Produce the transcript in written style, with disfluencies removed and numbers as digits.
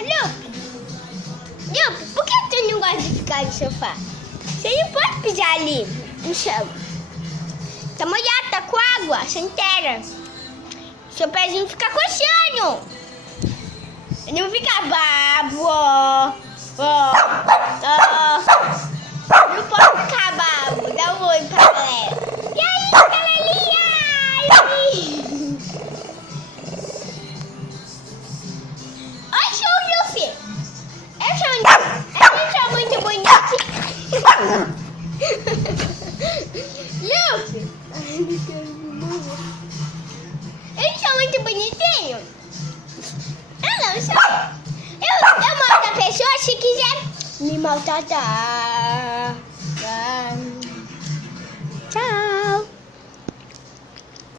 Lupe, por que tu não gosta de ficar no sofá? Você não pode pisar ali no chão. Tá molhado, tá com água, sem terra. Seu pezinho fica coçando. Não fica bravo, ó. Não pode ficar bravo. Dá um oi pra galera. E aí, galerinha? Oi, show, Luffy. Eu sou muito bonito. Luffy. Eu sou muito bonitinho. Eu não sou. Eu mato a pessoa se quiser me maltratar.